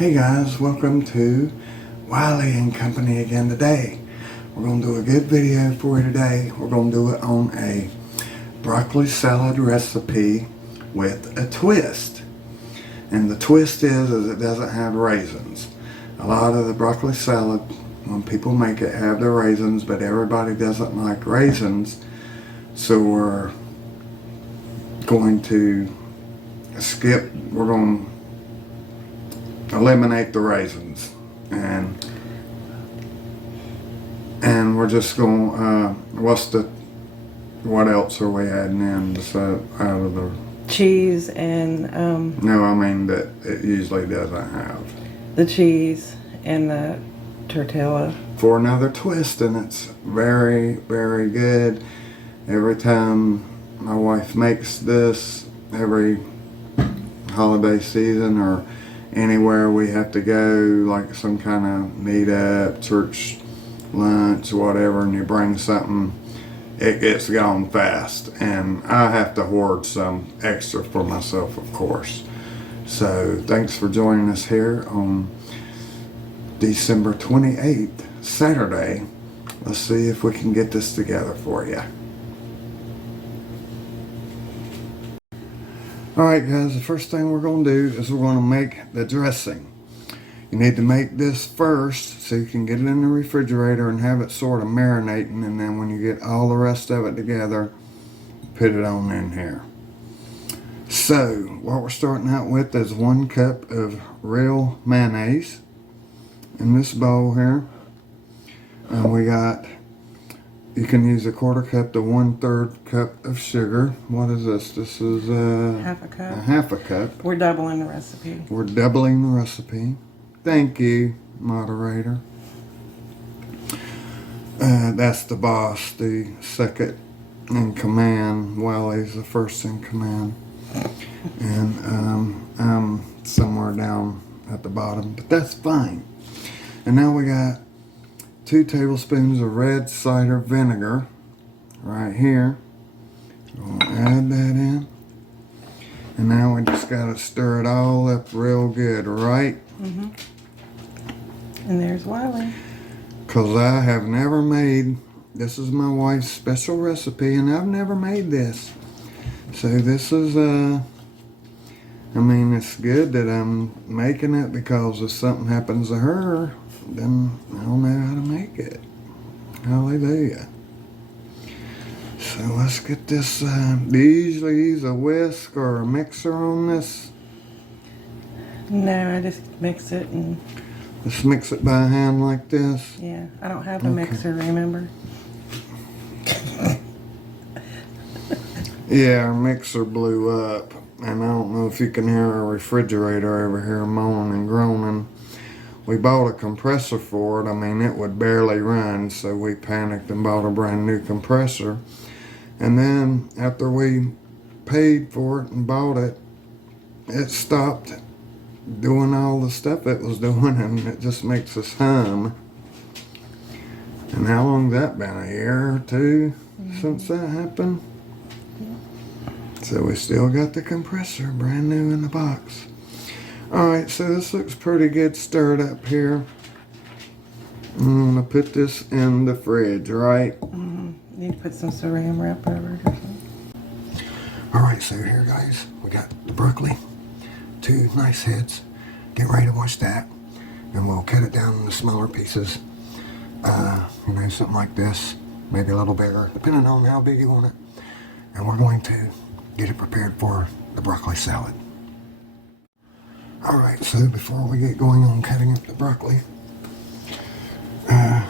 Hey guys, welcome to Wiley and Company again today. We're going to do a good video for you today. We're going to do it on a broccoli salad recipe with a twist. And the twist is it doesn't have raisins. A lot of the broccoli salad, when people make it, have the raisins, but everybody doesn't like raisins. So we're going to we're going to eliminate the raisins, and we're just going what else are we adding in besides out of the cheese and no, I mean that it usually doesn't have the cheese and the tortilla for another twist, and it's very, very good. Every time my wife makes this, every holiday season or anywhere we have to go, like some kind of meet up, church lunch, whatever, and you bring something, it gets gone fast, and I have to hoard some extra for myself, of course. So thanks for joining us here on December 28th, Saturday. Let's see if we can get this together for you. Alright guys, the first thing we're going to do is we're going to make the dressing. You need to make this first so you can get it in the refrigerator and have it sort of marinating, and then when you get all the rest of it together, put it on in here. So, what we're starting out with is 1 cup of real mayonnaise in this bowl here. And we got, you can use a 1/4 cup to 1/3 cup of sugar. What is this? This is half a cup. A half a cup. We're doubling the recipe. We're doubling the recipe. Thank you, moderator. That's the boss, the second in command. Wiley's the first in command. And I'm somewhere down at the bottom, but that's fine. And now we got 2 tablespoons of red cider vinegar right here. We'll add that in. And now we just got to stir it all up real good, right? Mm-hmm. And there's Wiley. Because I have never made, this is my wife's special recipe, and I've never made this. So this is, I mean, it's good that I'm making it, because if something happens to her, then I'll know how to make it. Hallelujah. So let's get this, do you usually use a whisk or a mixer on this? No, I just mix it and... Just mix it by hand like this? Yeah, I don't have a mixer, remember? Yeah, our mixer blew up, and I don't know if you can hear our refrigerator over here moaning and groaning. We bought a compressor for it. I mean, it would barely run, so we panicked and bought a brand new compressor. And then after we paid for it and bought it, it stopped doing all the stuff it was doing, and it just makes us hum. And how long's that been? A year or 2 since that happened? So we still got the compressor brand new in the box. Alright, so this looks pretty good stirred up here. I'm going to put this in the fridge, right? Mm-hmm. You need to put some saran wrap over it or something. Alright, so here guys, we got the broccoli. 2 nice heads. Get ready to wash that. And we'll cut it down into smaller pieces. You know, something like this. Maybe a little bigger, depending on how big you want it. And we're going to get it prepared for the broccoli salad. Alright, so before we get going on cutting up the broccoli, we're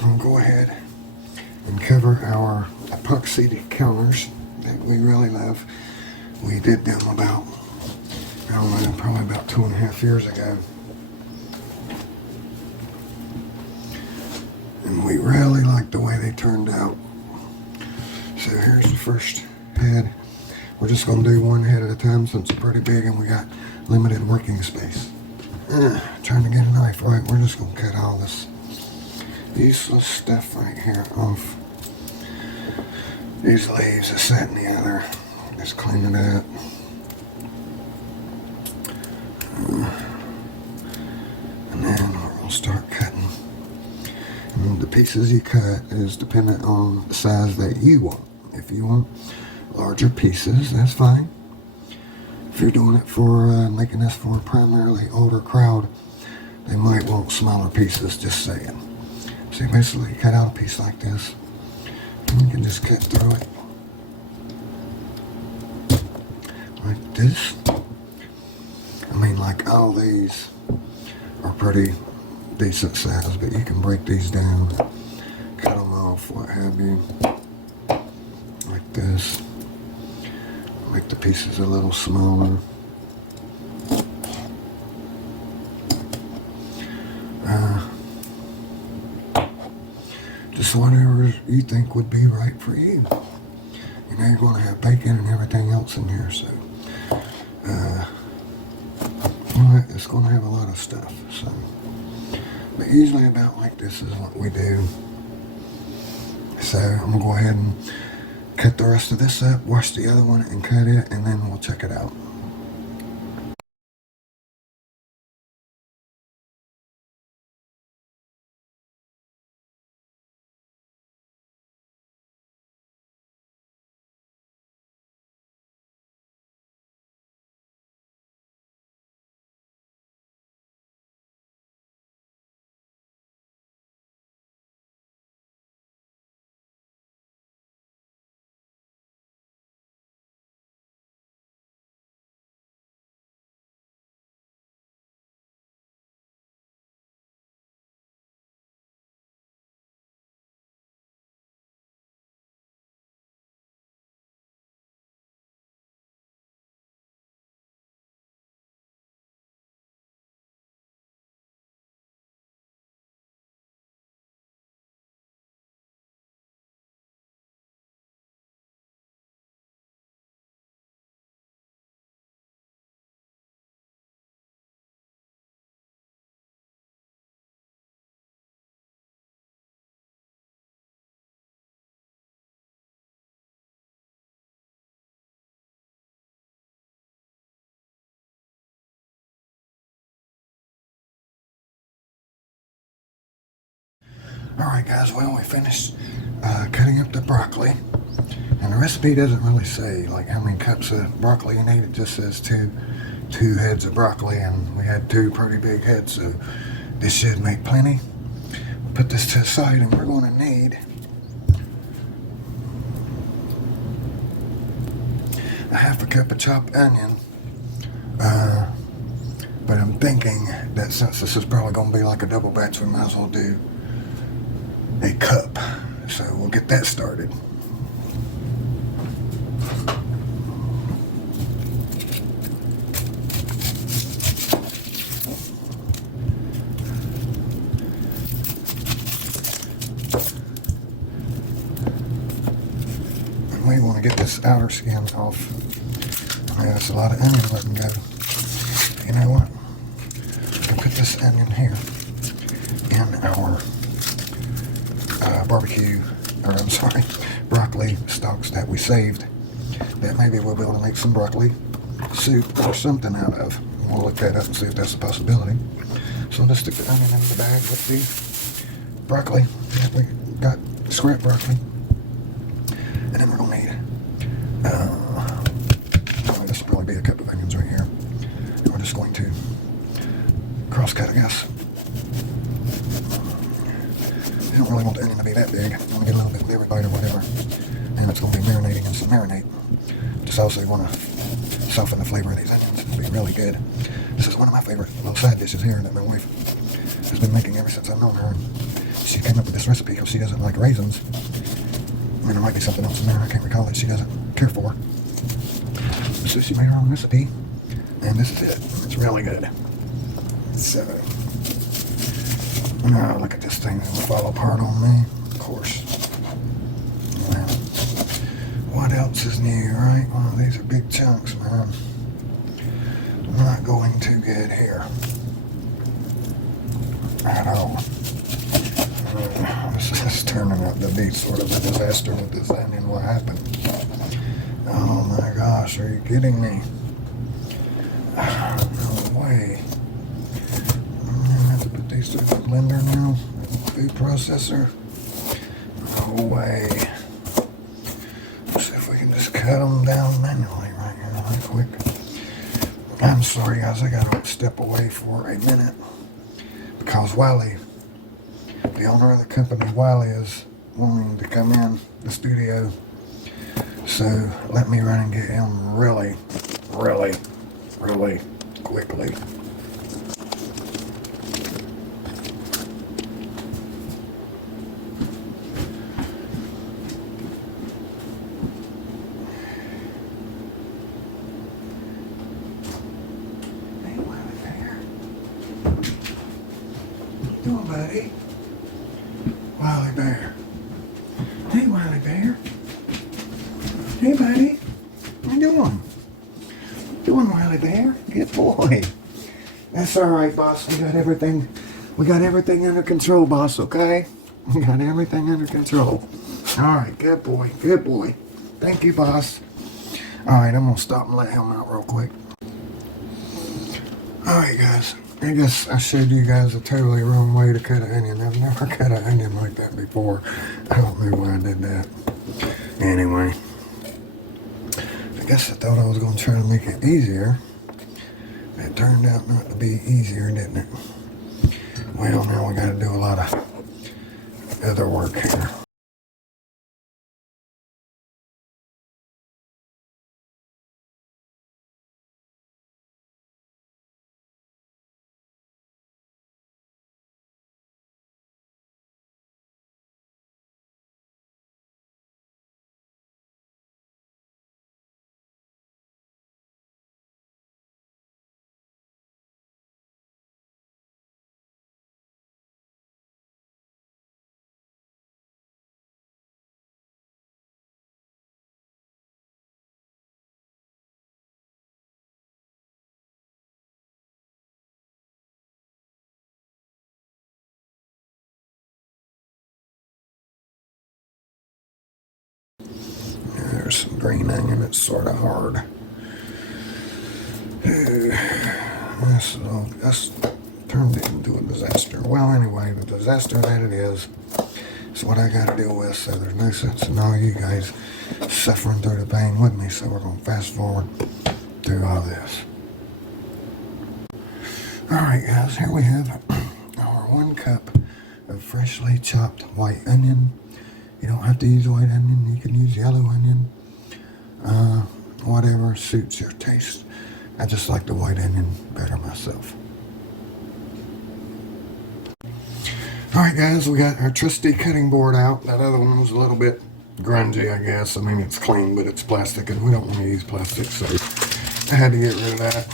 going to go ahead and cover our epoxy counters that we really love. We did them about, I don't know, probably about 2.5 years ago. And we really like the way they turned out. So here's the first head. We're just going to do 1 head at a time since it's pretty big and we got limited working space. Trying to get a knife right. We're just going to cut all this useless stuff right here off. These leaves, this, that, and the other. Just clean it up. start cutting. And the pieces you cut is dependent on the size that you want. If you want larger pieces, that's fine. If you're doing it for making this for a primarily older crowd, they might want smaller pieces, just saying. So you basically cut out a piece like this, and you can just cut through it like this. I mean, like all these are pretty decent size, but you can break these down, cut them off, what have you, like this. Make the pieces a little smaller. Just whatever you think would be right for you. You know, you're going to have bacon and everything else in here, so well, it's going to have a lot of stuff. So, but usually about like this is what we do. So I'm gonna go ahead and cut the rest of this up, wash the other one and cut it, and then we'll check it out. Alright guys, well we finished cutting up the broccoli, and the recipe doesn't really say like how many cups of broccoli you need. It just says two heads of broccoli, and we had two pretty big heads, so this should make plenty. We'll put this to the side, and we're going to need a half a cup of chopped onion, but I'm thinking that since this is probably going to be like a double batch, we might as well do a cup. So we'll get that started. And we want to get this outer skin off. Yeah, that's a lot of onion letting go. You know what? We can put this onion here in our broccoli stalks that we saved, that maybe we'll be able to make some broccoli soup or something out of. We'll look that up and see if that's a possibility. So let's stick the onion in the bag with the broccoli that we got, scrap broccoli. And then we're going to need, this will probably be a cup of onions right here. And we're just going to cross cut, I guess. I don't really want the onion to be that big. I want to get a little bit of every bite or whatever. And it's going to be marinating in some marinate. Just also want to soften the flavor of these onions. It'll be really good. This is one of my favorite little side dishes here that my wife has been making ever since I've known her. She came up with this recipe because she doesn't like raisins. I mean, there might be something else in there I can't recall that she doesn't care for. So she made her own recipe, and this is it. It's really good. So, oh, look at this thing that will fall apart on me. Of course. Well, what else is new, right? Well, these are big chunks, man. Not going too good here at all. This is turning out to be sort of a disaster with this onion. What happened? Oh my gosh, are you kidding me? No way. I'm gonna have to put these through the blender now, food processor. No way. Let's see if we can just cut them down manually right here really quick. I'm sorry guys, I gotta step away for a minute because Wiley, the owner of the company, Wiley, is wanting to come in the studio. So let me run and get him really quickly. Hey, Wiley Bear. What you doing, buddy? Wiley Bear. Hey, Wiley Bear. Hey, buddy. What you doing? Doing, Wiley Bear? Good boy. That's all right, boss. We got everything under control, boss. Okay? We got everything under control. All right, good boy. Good boy. Thank you, boss. All right, I'm gonna stop and let him out real quick. All right, guys. I guess I showed you guys a totally wrong way to cut an onion. I've never cut an onion like that before. I don't know why I did that. Anyway, I guess I thought I was going to try to make it easier. It turned out not to be easier, didn't it? Well, now we got to do a lot of other work here. There's some green onion. It's sort of hard. That's turned it into a disaster. Well, anyway, the disaster that it is what I got to deal with. So there's no sense in all you guys suffering through the pain with me. So we're going to fast forward through all this. All right, guys. Here we have our 1 cup of freshly chopped white onion. You don't have to use white onion. You can use yellow onion. Whatever suits your taste. I just like the white onion better myself. Alright guys, we got our trusty cutting board out. That other one was a little bit grungy, I guess. I mean, it's clean, but it's plastic, and we don't want to use plastic, so I had to get rid of that.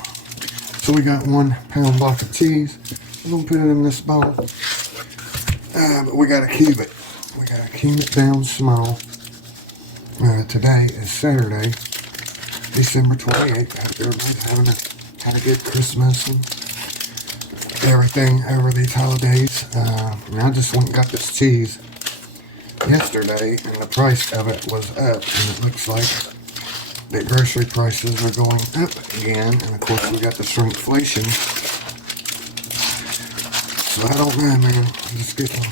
So we got 1 pound block of cheese. I'm going to put it in this bowl. But we got to cube it. We got to cube it down small. Today is Saturday, December 28th. I hope everybody's had a good Christmas and everything over these holidays. And I just went and got this cheese yesterday, and the price of it was up, and it looks like the grocery prices are going up again. And of course, we got the shrinkflation. So I don't know, man. I'm just getting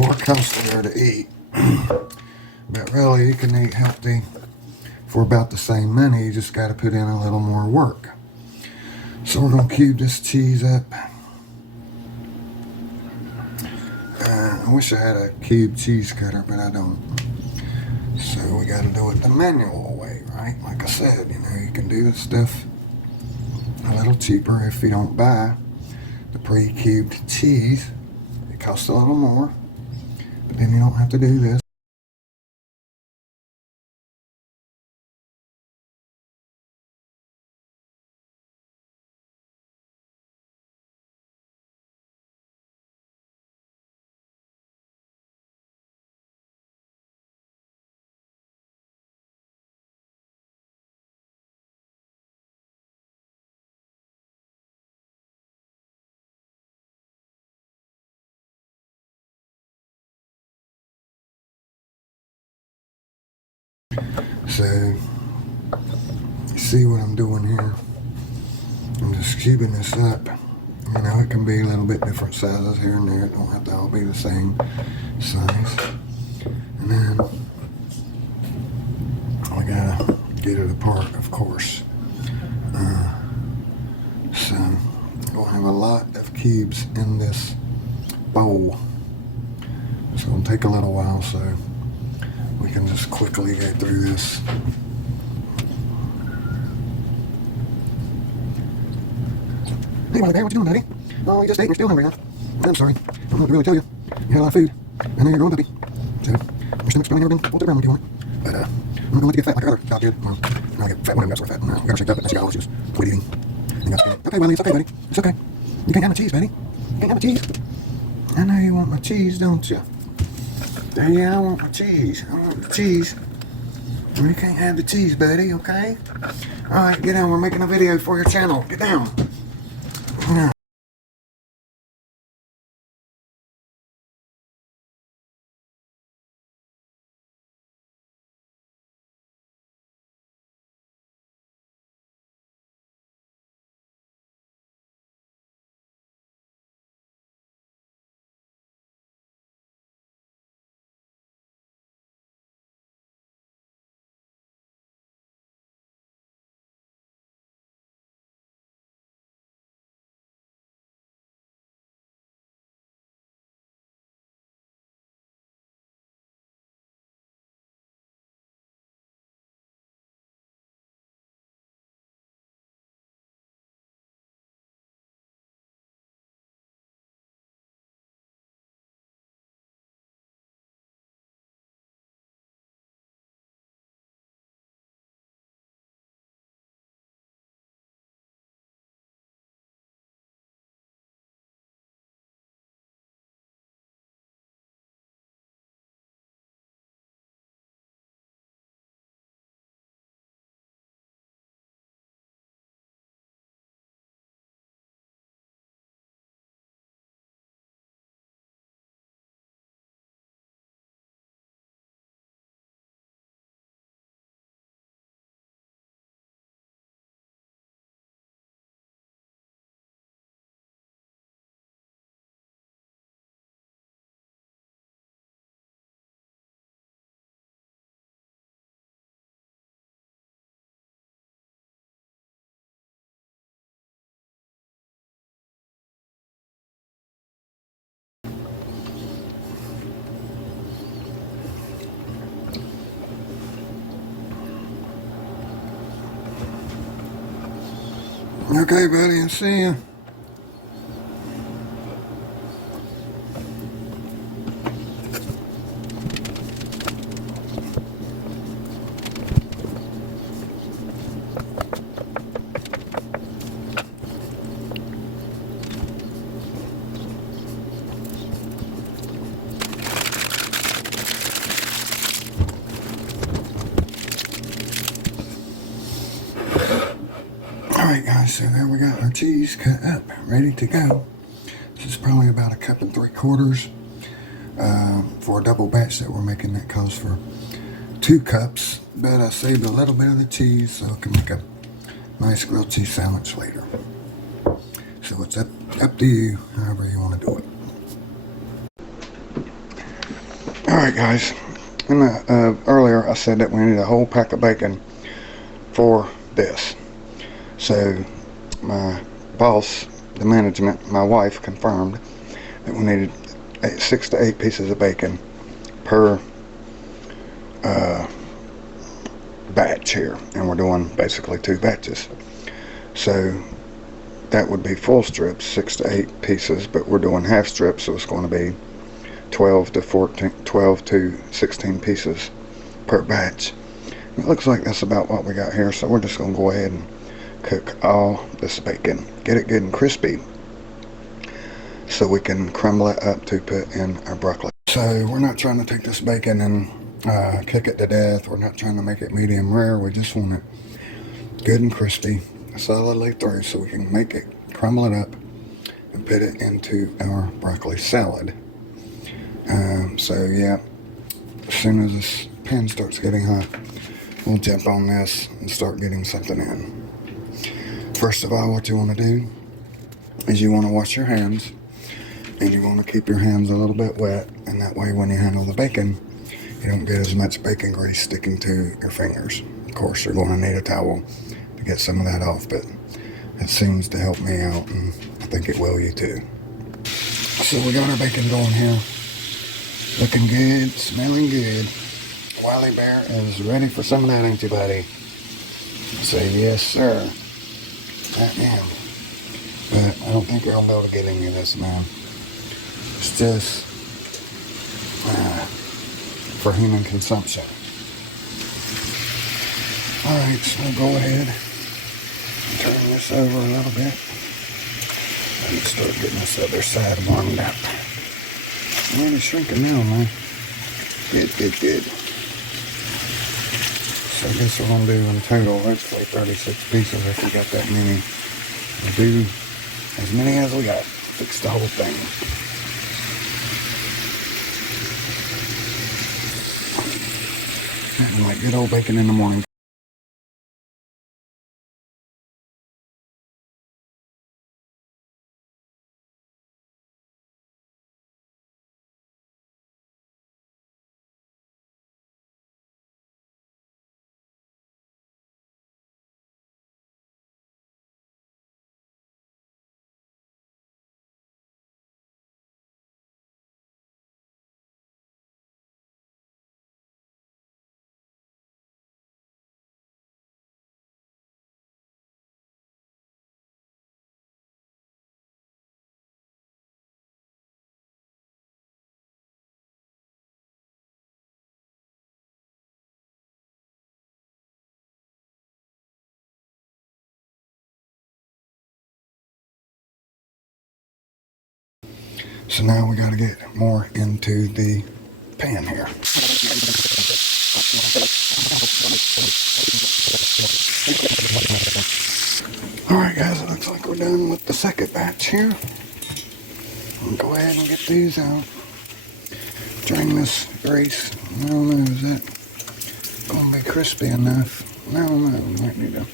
more customer to eat. But really, you can eat healthy for about the same money. You just got to put in a little more work. So we're going to cube this cheese up. I wish I had a cube cheese cutter, but I don't. So we got to do it the manual way, right? Like I said, you know, you can do this stuff a little cheaper if you don't buy the pre-cubed cheese. It costs a little more, but then you don't have to do this. So, you see what I'm doing here? I'm just cubing this up. And know it can be a little bit different sizes here and there. It don't have to all be the same size. And then we gotta get it apart, of course. So we'll have a lot of cubes in this bowl. It's gonna take a little while, so we can just quickly go through this. Hey, Wiley Bear, what you doing, buddy? Oh, you just ate and you're still hungry, huh? I'm sorry. I don't know what to really tell you. You had a lot of food. I know you're growing, puppy. So, your stomach's probably never been full to the ground like you want. But, I'm not gonna let you get fat like your other dog did. Well, I get fat when I'm that sort of fat. No, you gotta shake up, but that's always just quit eating. And that's good. Okay, Wiley, it's okay, buddy. It's okay. You can't have my cheese, buddy. You can't have my cheese. I know you want my cheese, don't you? Yeah, I want my cheese. I want the cheese. Well, you can't have the cheese, buddy, okay? Alright, get down. We're making a video for your channel. Get down. Yeah. Okay, buddy, I'll see you. Alright guys, so there we got our cheese cut up, ready to go. This is probably about 1 3/4 cups. For a double batch that we're making, that calls for 2 cups. But I saved a little bit of the cheese so I can make a nice grilled cheese sandwich later. So it's up to you, however you want to do it. Alright guys, earlier I said that we need a whole pack of bacon for this. So my boss, the management, my wife confirmed that we needed 6 to 8 pieces of bacon per batch here, and we're doing basically 2 batches. So that would be full strips, 6 to 8 pieces, but we're doing half strips, so it's going to be 12 to 16 pieces per batch. It looks like that's about what we got here, so we're just going to go ahead and cook all this bacon, get it good and crispy, so we can crumble it up to put in our broccoli. So we're not trying to take this bacon and cook it to death. We're not trying to make it medium rare. We just want it good and crispy, solidly through, so we can make it, crumble it up, and put it into our broccoli salad. So yeah, as soon as this pan starts getting hot, we'll jump on this and start getting something in. First of all, what you want to do is you want to wash your hands, and you want to keep your hands a little bit wet, and that way when you handle the bacon, you don't get as much bacon grease sticking to your fingers. Of course, you're going to need a towel to get some of that off, but it seems to help me out, and I think it will you too. So we got our bacon going here. Looking good, smelling good. Wiley Bear is ready for some of that, ain't you, buddy? Say yes, sir. I am. But I don't think you're going to be able to get any of this, man. It's just for human consumption. Alright, so we'll go ahead and turn this over a little bit. And start getting this other side warmed up. Man, it's shrinking now, man. Good, good, good. So I guess we're going to do in total, hopefully 36 pieces if we got that many. We'll do as many as we got. Fix the whole thing. Nothing like good old bacon in the morning. So now we got to get more into the pan here. Alright guys, it looks like we're done with the second batch here. I'll go ahead and get these out. Drain this grease. I don't know, is that going to be crispy enough? I don't know, we might need to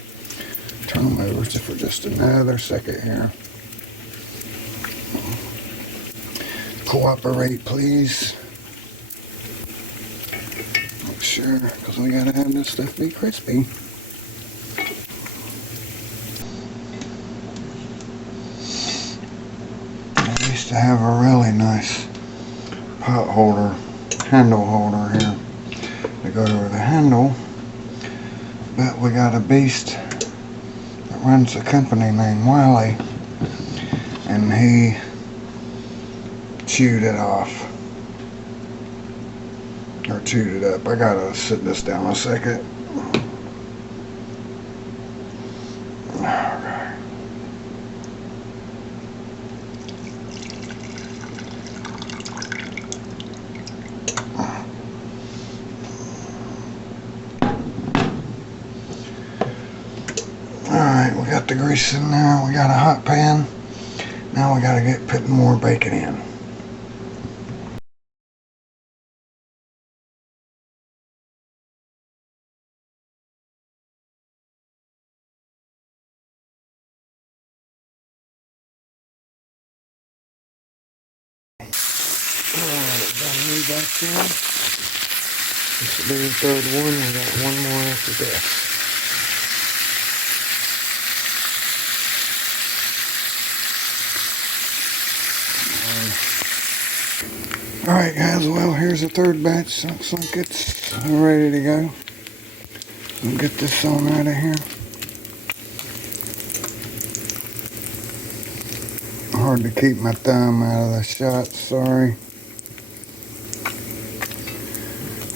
turn them over for just another second here. Cooperate, please. Make sure, because we gotta have this stuff be crispy. I used to have a really nice pot holder, handle holder here to go over the handle, but we got a beast that runs a company named Wiley, and he chewed it off, or chewed it up. I gotta sit this down a second. Okay. Alright, we got the grease in there, we got a hot pan. Now we gotta get putting more bacon in. Alright, got a new batch in. This will be the third one. We got one more after this. Alright guys, well here's the third batch. Looks like it's ready to go. We'll get this on out of here. Hard to keep my thumb out of the shot, sorry.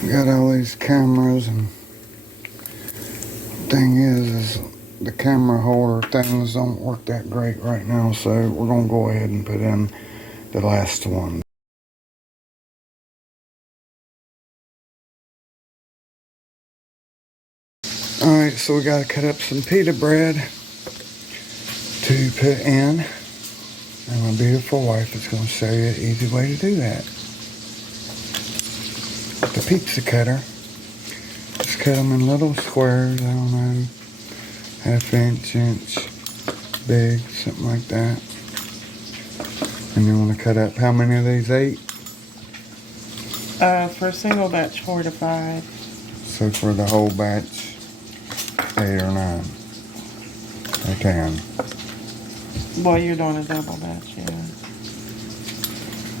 We got all these cameras, and the thing is the camera holder things don't work that great right now, so we're gonna go ahead and put in the last one. Alright, so we gotta cut up some pita bread to put in, and my beautiful wife is gonna show you an easy way to do that. The pizza cutter, just cut them in little squares, I don't know, ½ inch, big, something like that. And you want to cut up how many of these? 8? For a single batch, 4 to 5. So for the whole batch, 8 or 9 or 10. Well, you're doing a double batch, yeah.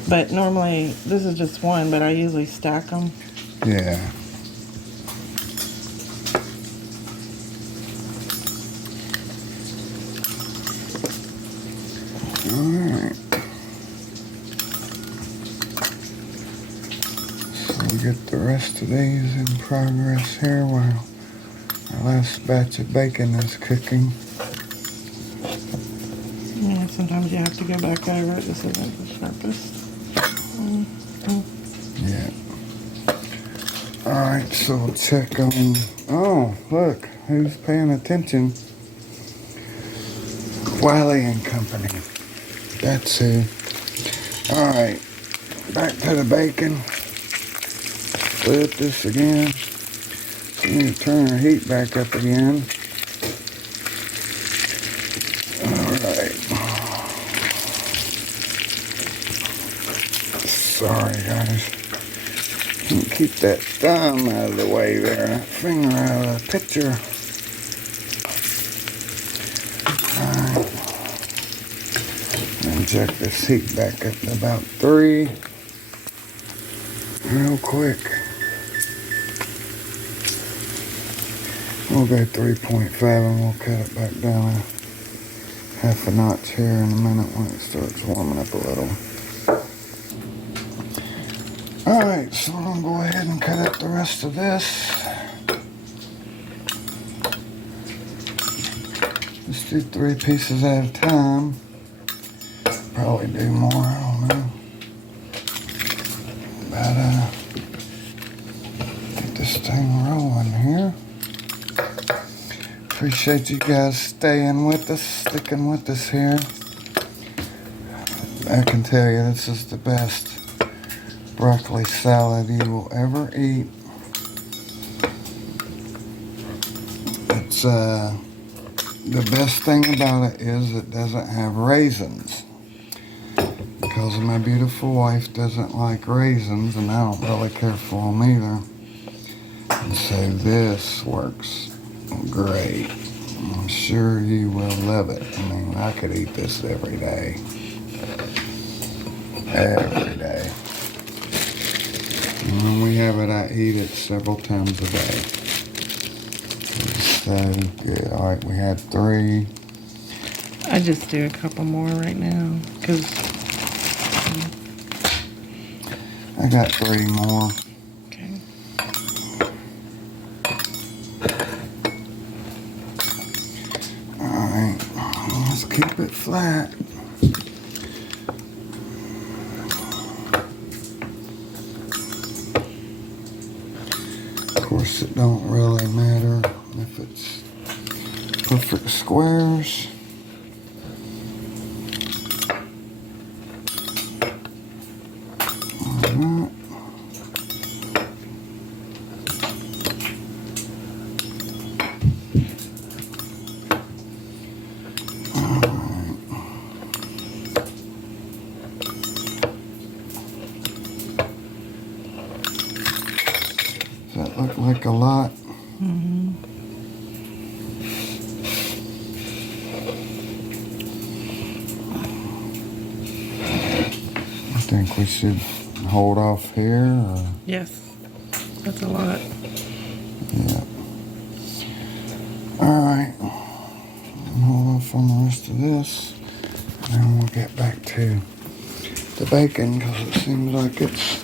But normally, this is just one, but I usually stack them. Yeah. Alright. So we get the rest of these in progress here while our last batch of bacon is cooking. Yeah, sometimes you have to go back over it. This isn't the sharpest. Yeah. Alright, so we'll check on... Oh, look, who's paying attention? Wiley and Company. That's who. Alright, back to the bacon. Flip this again. So we need to turn our heat back up again. Alright. Sorry, guys. Can't keep that thumb out of the way there. That finger out of the picture. Alright. And check this heat back up to about 3. Real quick. We'll go 3.5 and we'll cut it back down a half a notch here in a minute when it starts warming up a little. Alright, so I'm going to go ahead and cut up the rest of this. Just do 3 pieces at a time. Probably do more, I don't know. But, get this thing rolling here. Appreciate you guys staying with us, sticking with us here. I can tell you this is the best broccoli salad you will ever eat. It's the best thing about it is it doesn't have raisins, because my beautiful wife doesn't like raisins and I don't really care for them either. And so this works great. I'm sure you will love it. I mean, I could eat this every day. Every day. And when we have it, I eat it several times a day. It's so good. Alright, we had 3. I just do a couple more right now, because... I got 3 more. Okay. Alright, let's keep it flat. Of course, it don't really matter if it's perfect squares. Or not. Does that look like a lot? Mm-hmm. I think we should hold off here. Or... Yes, that's a lot. Yeah. Alright. Hold off on the rest of this. And then we'll get back to the bacon because it seems like it's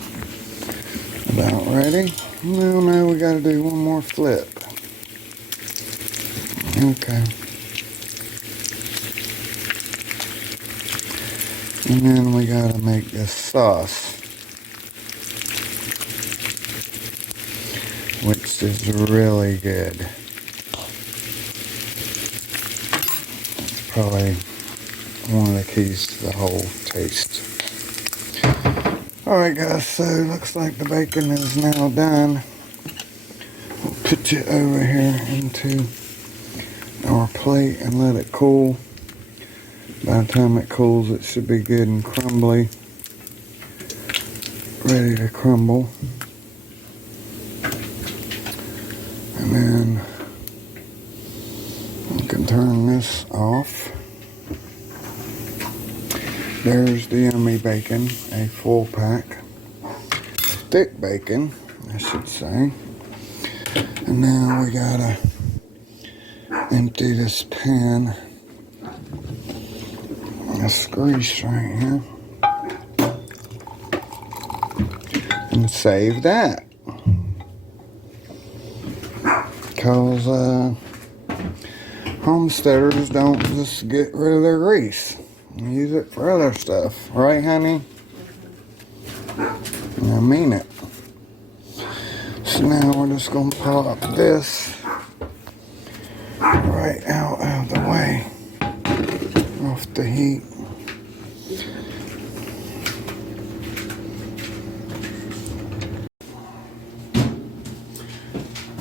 about ready. No, we gotta do one more flip. Okay. And then we gotta make this sauce, which is really good. It's probably one of the keys to the whole taste. Alright guys, so looks like the bacon is now done. We'll put it over here into our plate and let it cool. By the time it cools, it should be good and crumbly, ready to crumble. And then we can turn this off. There's the yummy bacon, a full pack. Thick bacon, I should say. And now we gotta empty this pan. This grease right here. And save that. Because homesteaders don't just get rid of their grease. They use it for other stuff. Right, honey? I mean it. So now we're just going to pop this right out of the way. Off the heat.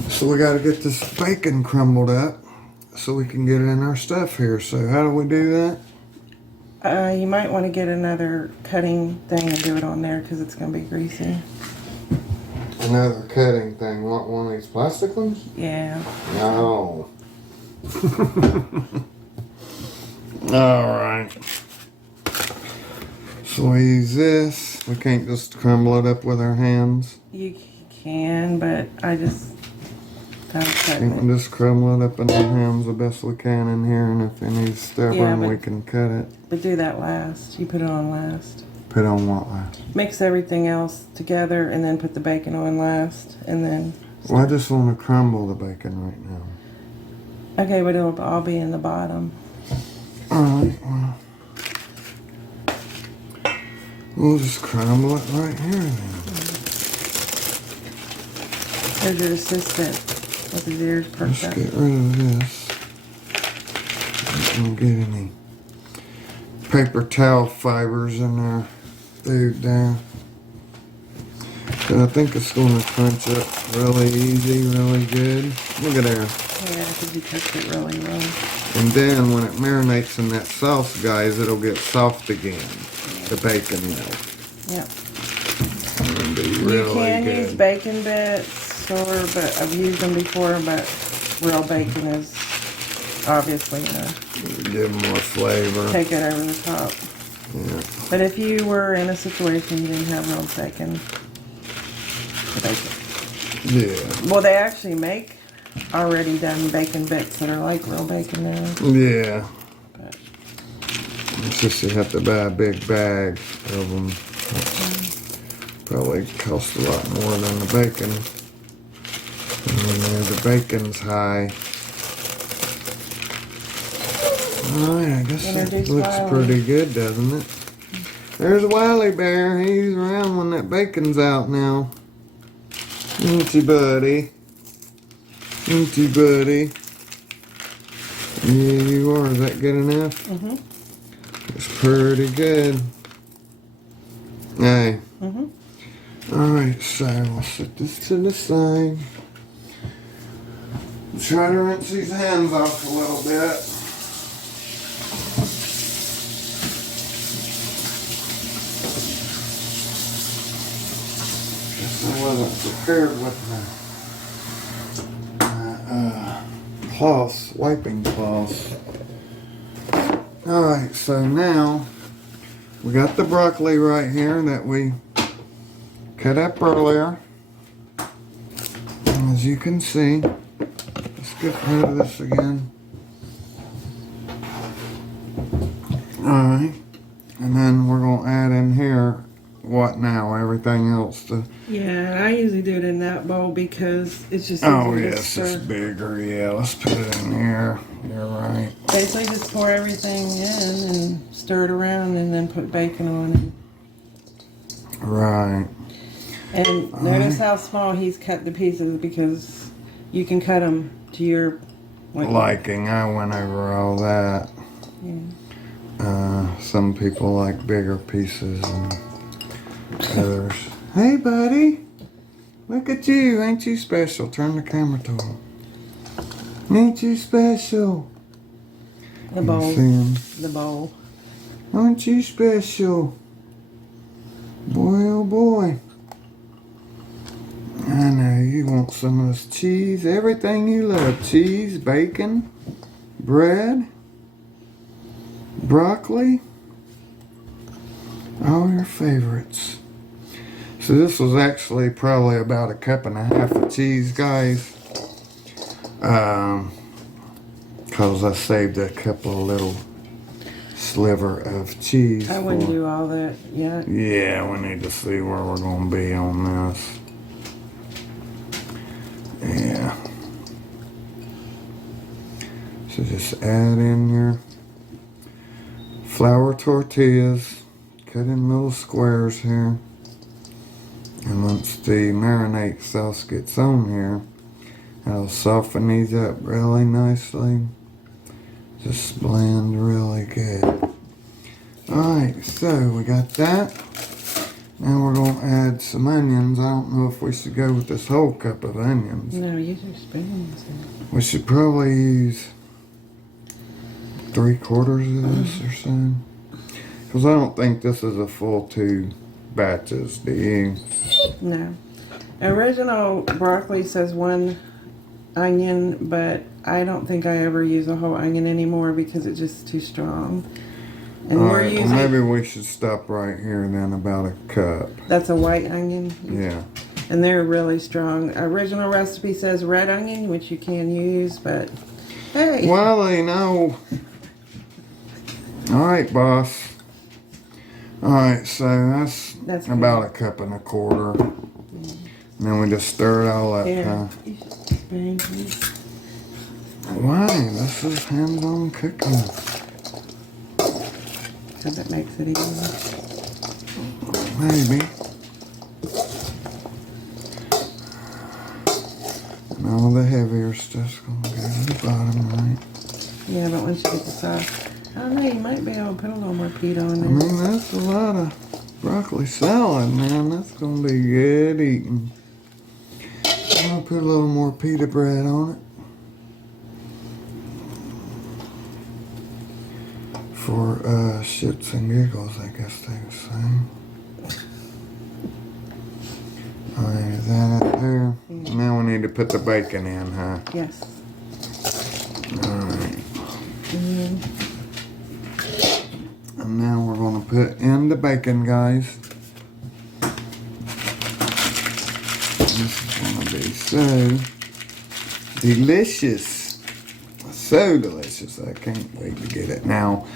So we got to get this bacon crumbled up so we can get it in our stuff here. So how do we do that? You might want to get another cutting thing and do it on there because it's going to be greasy. Another cutting thing. What, one of these plastic ones? Yeah. No. Alright. So we use this. We can't just crumble it up with our hands. You can, but I just don't cut We it. can just crumble it up in our hands the best we can in here, and if it needs stubborn, we can cut it. But do that last. You put it on last. Put on what last? Mix everything else together and then put the bacon on last, and then... Well, I just want to crumble the bacon right now. Okay, but it'll all be in the bottom. Alright, well. We'll just crumble it right here then. There's your assistant with his ears perked Let's up. get rid of this. Don't get any paper towel fibers in our food there. So I think it's going to crunch up really easy, really good. Look at there. Yeah, because you cooked it really well. And then when it marinates in that sauce, guys, it'll get soft again. The bacon will. Yep. It'll be You really can good. use bacon bits, but I've used them before, but real bacon is obviously gonna Give more flavor. take it over the top. Yeah. But if you were in a situation you didn't have real bacon, Yeah. well, they actually make already done bacon bits that are like real bacon now. Yeah. But It's just you have to buy a big bag of them. Probably cost a lot more than the bacon. And then the bacon's high. Alright, I guess that Introduce looks Wiley. pretty good, doesn't it? There's Wiley Bear. He's around when that bacon's out now. Ain't you, buddy? Ain't you, buddy? Yeah, you are. Is that good enough? Mm-hmm. It's pretty good. Hey. Mm-hmm. Alright, so we'll set this to the side. Try to rinse these hands off a little bit. Guess I wasn't prepared with my cloths, wiping cloths. Alright, so now we got the broccoli right here that we cut up earlier. As you can see, let's get rid of this again. Alright, and then we're going to add in here, what now, everything else to... Yeah, I usually do it in that bowl because it's just Oh easier to yes, stir. it's bigger, yeah, let's put it in here. You're right. Basically just pour everything in and stir it around and then put bacon on it. Right. And notice how small he's cut the pieces because you can cut them to your Liking, I went over all that. Yeah. Some people like bigger pieces and others. Hey buddy, look at you, ain't you special? Turn the camera to him. Ain't you special? The bowl. You see him? The bowl. Aren't you special? Boy, oh boy. I know you want some of this cheese. Everything you love. Cheese, bacon, bread, broccoli. All your favorites. So this was actually probably about 1.5 cups of cheese, guys. Cause I saved a couple of little sliver of cheese. I wouldn't do all that yet. Yeah, we need to see where we're gonna be on this. Yeah. So just add in your flour tortillas, cut in little squares here. And once the marinate sauce gets on here, I'll soften these up really nicely. Just blend really good. Alright, so we got that. Now we're going to add some onions. I don't know if we should go with this whole cup of onions. No, use your spoons. We should probably use 3/4 of this or so. Because I don't think this is a full 2 batches, do you? No. Original broccoli says 1 onion, but I don't think I ever use a whole onion anymore because it's just too strong. And we're Alright, using, well maybe we should stop right here then, about 1 cup. that's a white onion. Yeah. And they're really strong. Original recipe says red onion, which you can use, but hey. Wiley, no. Alright, boss. Alright, so that's good. about 1.25 cups. And then we just stir it all up, Here, huh? you should spoon, please. Why? This is hands-on cooking. Because it makes it easy. Maybe. And all the heavier stuff's gonna go to the bottom, right? Yeah, but once you get the sauce, I don't know, you might be able to put a little more peat on I there. mean, that's a lot of broccoli salad, man. That's gonna be good eating. I'm gonna put a little more pita bread on it. For shits and giggles, I guess they would say. Alright, is that up there? Yeah. Now we need to put the bacon in, huh? Yes. Alright. And And now we're gonna put in the bacon, guys. This is gonna be so delicious. So delicious. I can't wait to get it. Now,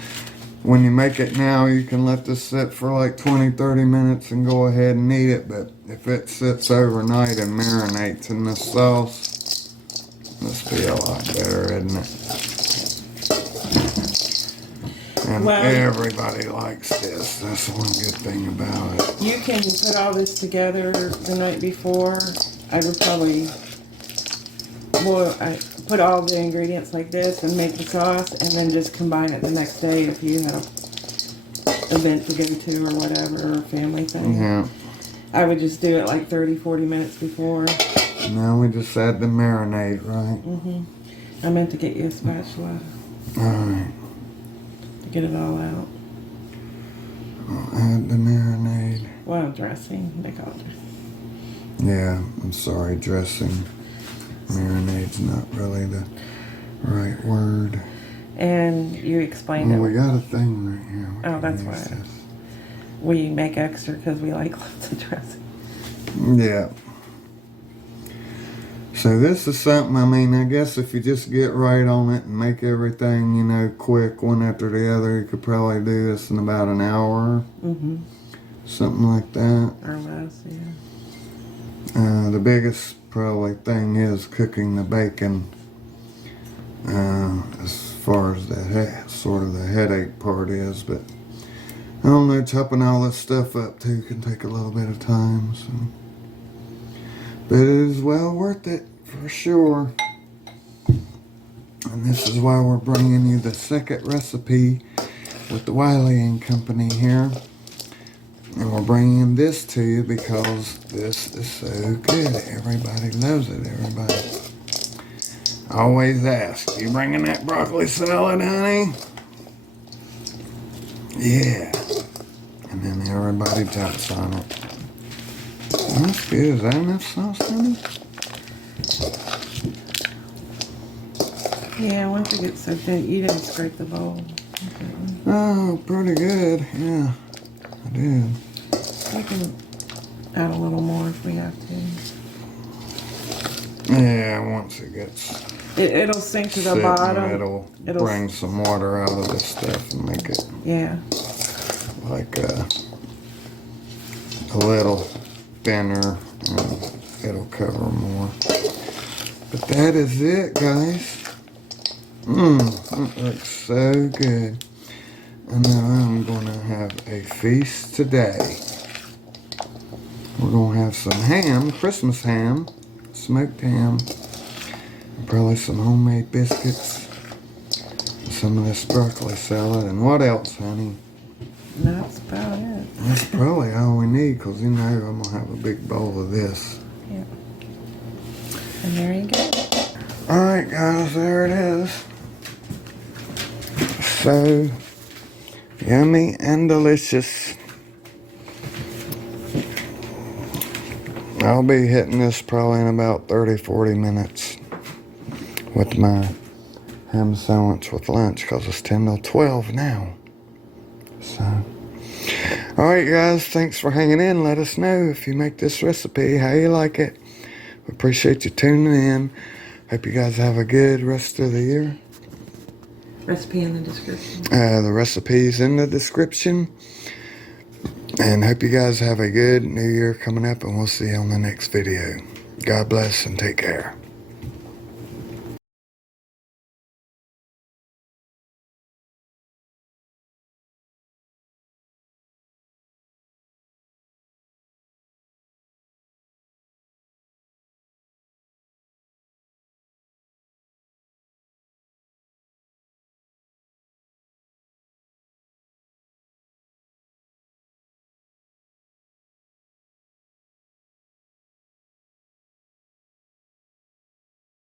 when you make it now, you can let this sit for like 20-30 minutes and go ahead and eat it. But if it sits overnight and marinates in this sauce, this will be a lot better, isn't it? And Well, everybody likes this. That's one good thing about it. you can put all this together the night before. I would probably I put all the ingredients like this and make the sauce and then just combine it the next day if you have an event to go to or whatever, or a family thing. Yeah. I would just do it like 30-40 minutes before. Now we just add the marinade, right? I meant to get you a spatula Alright. to get it all out. I'll add the marinade. Well, dressing, they call it dressing. Yeah, I'm sorry, dressing. Marinade's not really the right word. And you explained Well, it. we got a thing right here. We Oh, can that's use why. this. We make extra because we like lots of dressing. Yeah. So this is something, I mean, I guess if you just get right on it and make everything, you know, quick, one after the other, you could probably do this in about an hour. Something like that. Or less, yeah. The biggest probably thing is cooking the bacon. As far as the sort of the headache part is, but I don't know, chopping all this stuff up too can take a little bit of time. So, but it is well worth it for sure. And this is why we're bringing you the second recipe with the Wiley and Company here. And we're bringing this to you because this is so good. Everybody loves it, everybody. I always ask, you bringing that broccoli salad, honey? Yeah. And then everybody jumps on it. That's good. Is that enough sauce, honey? Yeah, once it gets so thin, you didn't scrape the bowl. Okay. Oh, pretty good. Yeah, I did. We can add a little more if we have to. Yeah, once it gets It'll sink to the sitting, bottom. it'll bring some water out of this stuff and make it like a little thinner, and it'll cover more. But that is it, guys. That looks so good. And now I'm gonna have a feast today. We're gonna have some ham, Christmas ham, smoked ham, and probably some homemade biscuits, and some of this broccoli salad, and what else, honey? That's about it. That's probably all we need, because you know I'm gonna have a big bowl of this. Yeah. And there you go. Alright guys, there it is. So yummy and delicious. I'll be hitting this probably in about 30-40 minutes with my ham sandwich with lunch, because it's 10 till 12 now. So, alright guys, thanks for hanging in. Let us know if you make this recipe, how you like it. We appreciate you tuning in. Hope you guys have a good rest of the year. Recipe in the description. The recipe's in the description. And hope you guys have a good new year coming up, and we'll see you on the next video. God bless and take care.